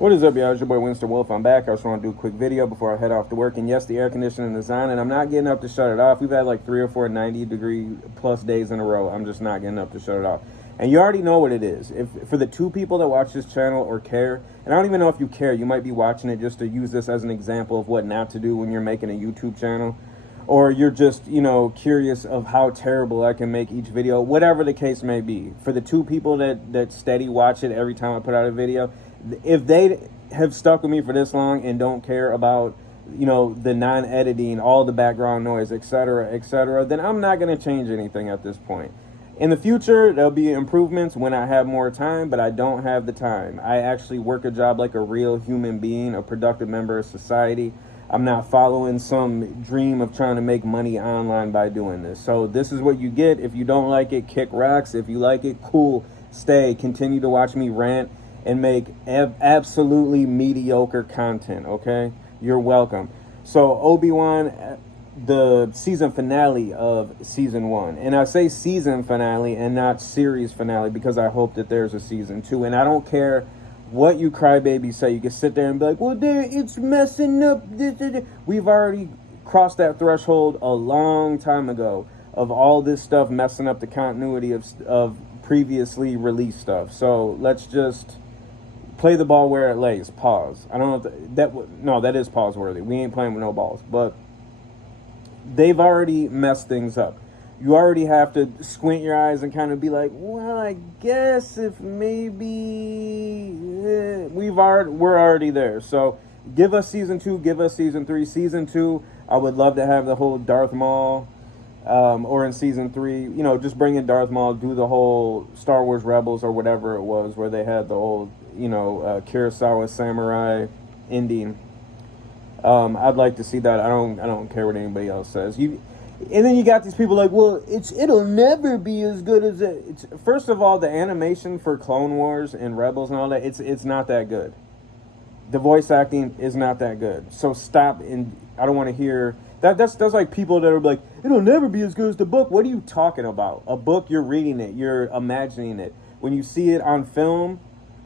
What is up, y'all? It's your boy Winston Wolf. I'm back. I just want to do a quick video before I head off to work. And yes, the air conditioning is on, and I'm not getting up to shut it off. We've had like 3 or 4 90-degree plus days in a row. I'm just not getting up to shut it off. And you already know what it is. If for the 2 people that watch this channel or care, and I don't even know if you care, you might be watching it just to use this as an example of what not to do when you're making a YouTube channel. Or you're just, curious of how terrible I can make each video, whatever the case may be. For the 2 people that steady watch it every time I put out a video, if they have stuck with me for this long and don't care about, the non-editing, all the background noise, etc., then I'm not going to change anything at this point. In the future, there'll be improvements when I have more time, but I don't have the time. I actually work a job like a real human being, a productive member of society. I'm not following some dream of trying to make money online by doing this. So this is what you get. If you don't like it, kick rocks. If you like it, cool, stay. Continue to watch me rant and make absolutely mediocre content, okay? You're welcome. So Obi-Wan, the season finale of season 1. And I say season finale and not series finale because I hope that there's a season 2. And I don't care what you crybabies say. You can sit there and be like, well, it's messing up. We've already crossed that threshold a long time ago of all this stuff messing up the continuity of previously released stuff. So let's just play the ball where it lays. Pause. I don't know if that is pause worthy. We ain't playing with no balls. But they've already messed things up. You already have to squint your eyes and kind of be like, well, I guess if maybe we're already there. So give us season 2, give us season 3. Season 2, I would love to have the whole Darth Maul, or in season 3, just bring in Darth Maul, do the whole Star Wars Rebels or whatever it was, where they had the old, Kurosawa samurai ending. I'd like to see that. I don't care what anybody else says. And then you got these people like, well, it'll never be as good as it. First of all, the animation for Clone Wars and Rebels and all that, it's not that good. The voice acting is not that good. So stop. And I don't want to hear that. That's like people that are like, it'll never be as good as the book. What are you talking about? A book, you're reading it, you're imagining it. When you see it on film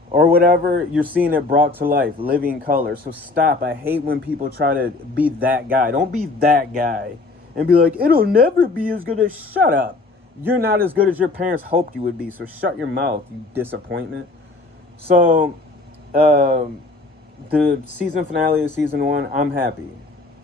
or whatever, you're seeing it brought to life, living color. So stop. I hate when people try to be that guy. Don't be that guy and be like, it'll never be as good as... Shut up. You're not as good as your parents hoped you would be, so shut your mouth, you disappointment. So, the season finale of season 1, I'm happy,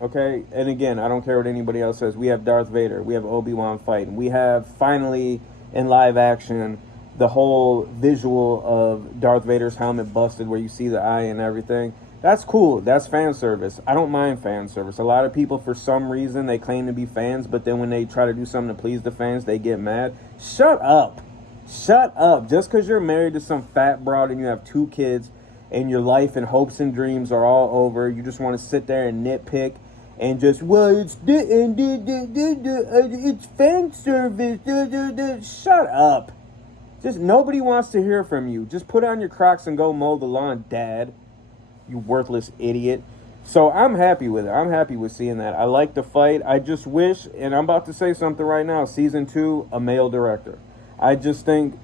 okay? And again, I don't care what anybody else says. We have Darth Vader. We have Obi-Wan fighting. We have, finally, in live action, the whole visual of Darth Vader's helmet busted where you see the eye and everything. That's cool. That's fan service. I don't mind fan service. A lot of people, for some reason, they claim to be fans, but then when they try to do something to please the fans, they get mad. Shut up. Shut up. Just because you're married to some fat broad and you have 2 kids and your life and hopes and dreams are all over, you just want to sit there and nitpick and just, well, it's fan service. Shut up. Just nobody wants to hear from you. Just put on your Crocs and go mow the lawn, Dad. You worthless idiot. So I'm happy with it. I'm happy with seeing that. I like the fight. I just wish, and I'm about to say something right now, season 2, a male director. I just think,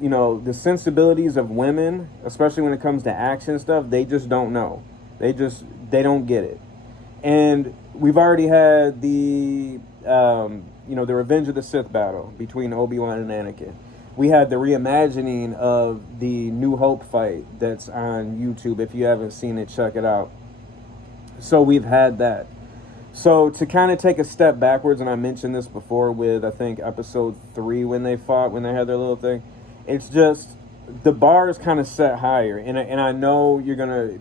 the sensibilities of women, especially when it comes to action stuff, they just don't know. They don't get it. And we've already had the Revenge of the Sith battle between Obi-Wan and Anakin. We had the reimagining of the New Hope fight that's on YouTube. If you haven't seen it, check it out. So we've had that. So to kind of take a step backwards, and I mentioned this before with, I think, episode 3 when they had their little thing. It's just, the bar is kind of set higher. And I know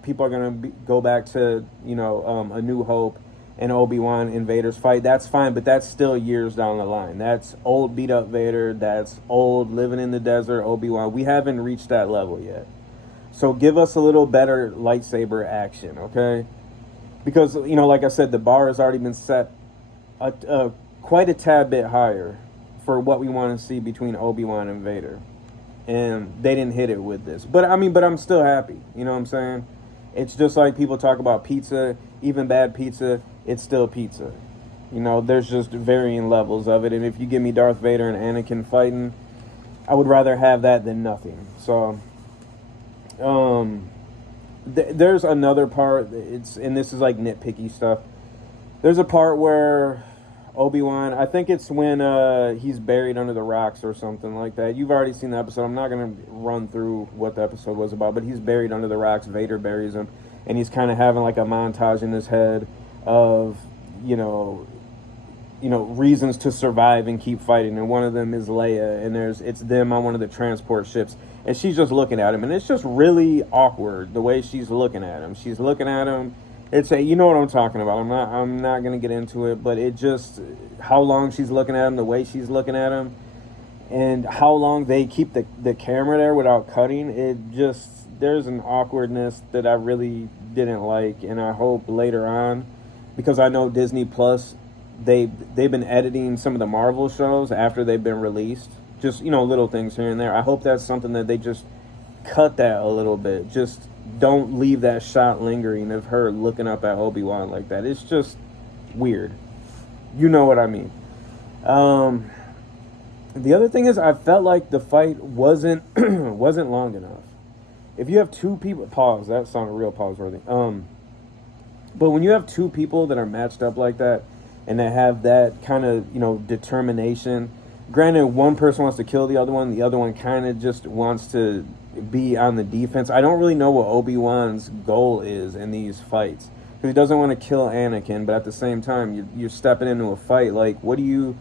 people are going to go back to, A New Hope and Obi-Wan and Vader's fight. That's fine, but that's still years down the line. That's old beat up Vader. That's old living in the desert Obi-Wan. We haven't reached that level yet. So give us a little better lightsaber action, okay? Because, like I said, the bar has already been set quite a tad bit higher for what we want to see between Obi-Wan and Vader. And they didn't hit it with this. But I'm still happy. You know what I'm saying? It's just like people talk about pizza, even bad pizza, it's still pizza. There's just varying levels of it. And if you give me Darth Vader and Anakin fighting, I would rather have that than nothing. So, there's another part. And this is like nitpicky stuff. There's a part where Obi-Wan, I think it's when he's buried under the rocks or something like that. You've already seen the episode. I'm not going to run through what the episode was about, but he's buried under the rocks. Vader buries him, and he's kind of having like a montage in his head of, reasons to survive and keep fighting. And one of them is Leia, and it's them on one of the transport ships, and she's just looking at him, and it's just really awkward the way she's looking at him. She's looking at him. You know what I'm talking about. I'm not gonna get into it, but it just, how long she's looking at him, the way she's looking at him, and how long they keep the camera there without cutting. There's an awkwardness that I really didn't like, and I hope later on, because I know Disney Plus, they've been editing some of the Marvel shows after they've been released. Just, little things here and there. I hope that's something that they just cut that a little bit. Just don't leave that shot lingering of her looking up at Obi-Wan like that. It's just weird. You know what I mean. The other thing is, I felt like the fight wasn't long enough. If you have two people, pause, that sounded real pause-worthy. But when you have two people that are matched up like that, and that have that kind of, determination, granted, one person wants to kill the other one kind of just wants to be on the defense. I don't really know what Obi-Wan's goal is in these fights, because he doesn't want to kill Anakin, but at the same time, you're stepping into a fight. Like, what are you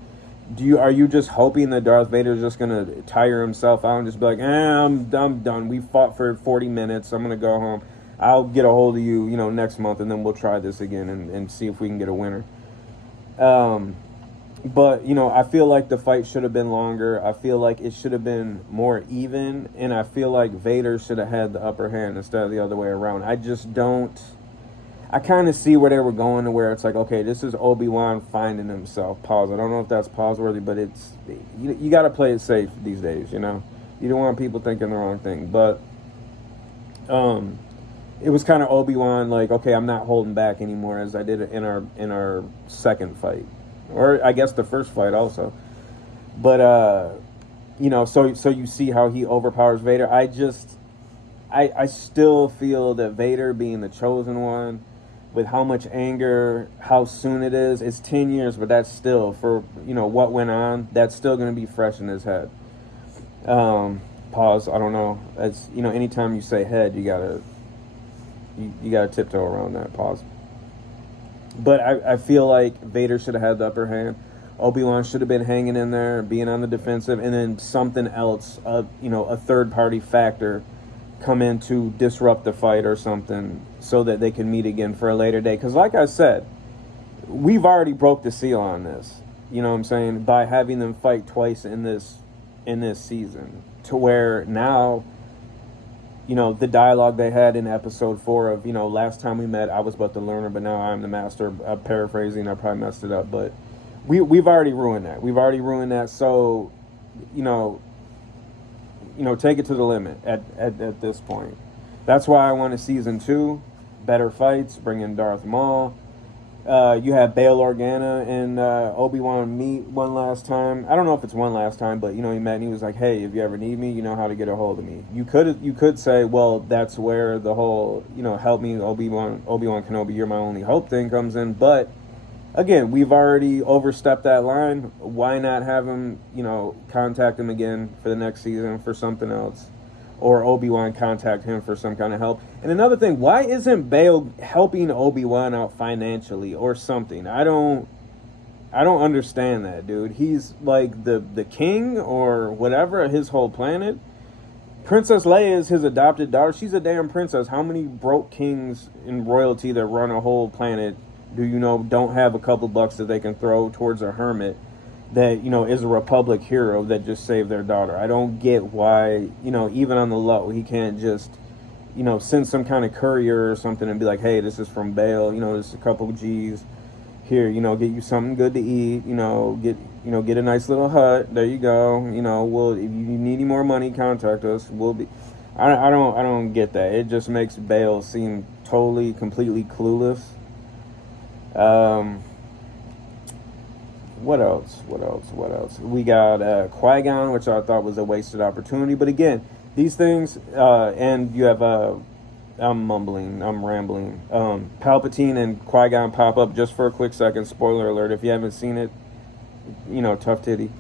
just hoping that Darth Vader's just going to tire himself out and just be like, I'm done. We fought for 40 minutes. I'm going to go home. I'll get a hold of you, next month, and then we'll try this again and see if we can get a winner. But, I feel like the fight should have been longer. I feel like it should have been more even. And I feel like Vader should have had the upper hand instead of the other way around. I kind of see where they were going, to where it's like, okay, this is Obi-Wan finding himself. Pause. I don't know if that's pause-worthy, but you got to play it safe these days, You don't want people thinking the wrong thing. But it was kind of Obi-Wan like, okay, I'm not holding back anymore, as I did in our second fight. Or I guess the first fight also. But, so you see how he overpowers Vader. I still feel that Vader being the chosen one, with how much anger, how soon it is, it's 10 years, but that's still, for, what went on, that's still going to be fresh in his head. Pause, I don't know. It's, anytime you say head, you gotta tiptoe around that. Pause. But I feel like Vader should have had the upper hand. Obi-Wan should have been hanging in there, being on the defensive, and then something else, a third-party factor, come in to disrupt the fight or something, so that they can meet again for a later day. Because like I said, we've already broke the seal on this. You know what I'm saying? By having them fight twice in this season, to where now, the dialogue they had in episode 4 of, last time we met, I was but the learner, but now I'm the master. I'm paraphrasing, I probably messed it up, but we've already ruined that. So, take it to the limit at this point. That's why I want a season 2, better fights, bring in Darth Maul. You have Bail Organa and Obi-Wan meet one last time. I don't know if it's one last time, but he met and he was like, "Hey, if you ever need me, you know how to get a hold of me." You could say, well, that's where the whole help me, Obi-Wan Kenobi, you're my only hope thing comes in. But again, we've already overstepped that line. Why not have him contact him again for the next season for something else? Or Obi-Wan contact him for some kind of help. And another thing, why isn't Bail helping Obi-Wan out financially or something? I don't understand that, dude. He's like the king or whatever of his whole planet. Princess Leia is his adopted daughter. She's a damn princess. How many broke kings in royalty that run a whole planet don't have a couple bucks that they can throw towards a hermit that, is a Republic hero that just saved their daughter? I don't get why, even on the low, he can't just, send some kind of courier or something and be like, hey, this is from Bail, this is a couple of G's. Here, get you something good to eat, get a nice little hut. There you go. If you need any more money, contact us. We'll be. I don't get that. It just makes Bail seem totally, completely clueless. What else? We got Qui-Gon, which I thought was a wasted opportunity. But again, these things, and you have I'm mumbling. I'm rambling. Palpatine and Qui-Gon pop up just for a quick second. Spoiler alert. If you haven't seen it, tough titty.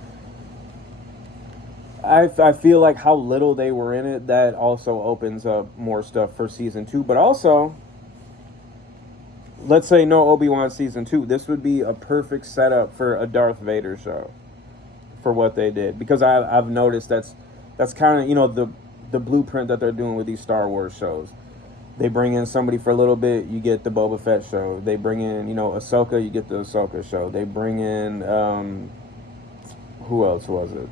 I feel like how little they were in it, that also opens up more stuff for season 2. But also, let's say no Obi-Wan season 2. This would be a perfect setup for a Darth Vader show for what they did. Because I've noticed that's kind of, the blueprint that they're doing with these Star Wars shows. They bring in somebody for a little bit, you get the Boba Fett show. They bring in, Ahsoka, you get the Ahsoka show. They bring in, who else was it?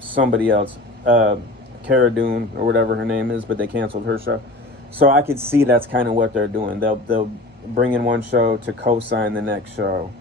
Somebody else, Cara Dune or whatever her name is, but they canceled her show. So I could see that's kind of what they're doing. They'll bring in one show to co-sign the next show.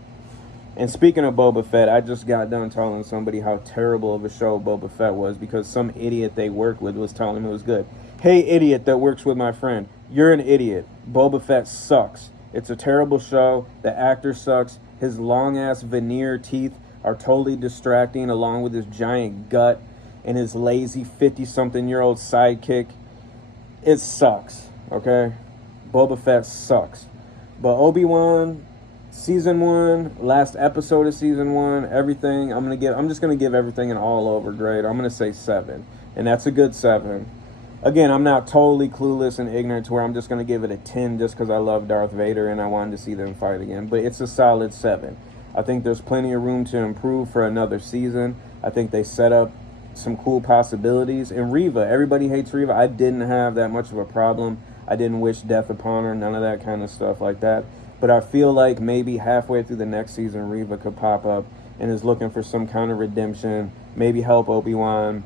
And speaking of Boba Fett, I just got done telling somebody how terrible of a show Boba Fett was because some idiot they work with was telling him it was good. Hey, idiot that works with my friend, you're an idiot. Boba Fett sucks. It's a terrible show. The actor sucks. His long-ass veneer teeth are totally distracting, along with his giant gut and his lazy 50-something-year-old sidekick. It sucks, okay? Boba Fett sucks. But Obi-Wan, season 1, last episode of season 1, everything, I'm just gonna give everything an all-over grade. I'm gonna say 7, and that's a good 7. Again, I'm not totally clueless and ignorant to where I'm just gonna give it a 10 just because I love Darth Vader and I wanted to see them fight again. But it's a solid 7. I think there's plenty of room to improve for another season. I think they set up some cool possibilities. And Reva, everybody hates Reva. I didn't have that much of a problem. I didn't wish death upon her, none of that kind of stuff like that. But I feel like maybe halfway through the next season, Reva could pop up and is looking for some kind of redemption, maybe help Obi-Wan,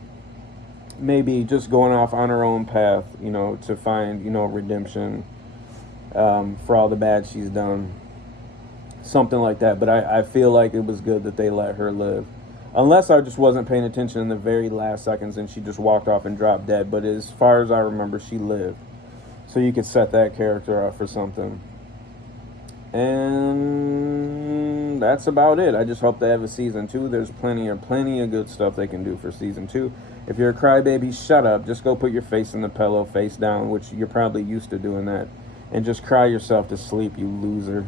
maybe just going off on her own path, to find, redemption for all the bad she's done. Something like that. But I feel like it was good that they let her live. Unless I just wasn't paying attention in the very last seconds and she just walked off and dropped dead. But as far as I remember, she lived. So you could set that character up for something. And that's about it. I just hope they have a season 2. There's plenty of good stuff they can do for season 2. If you're a crybaby, shut up. Just go put your face in the pillow, face down, which you're probably used to doing that. And just cry yourself to sleep, you loser.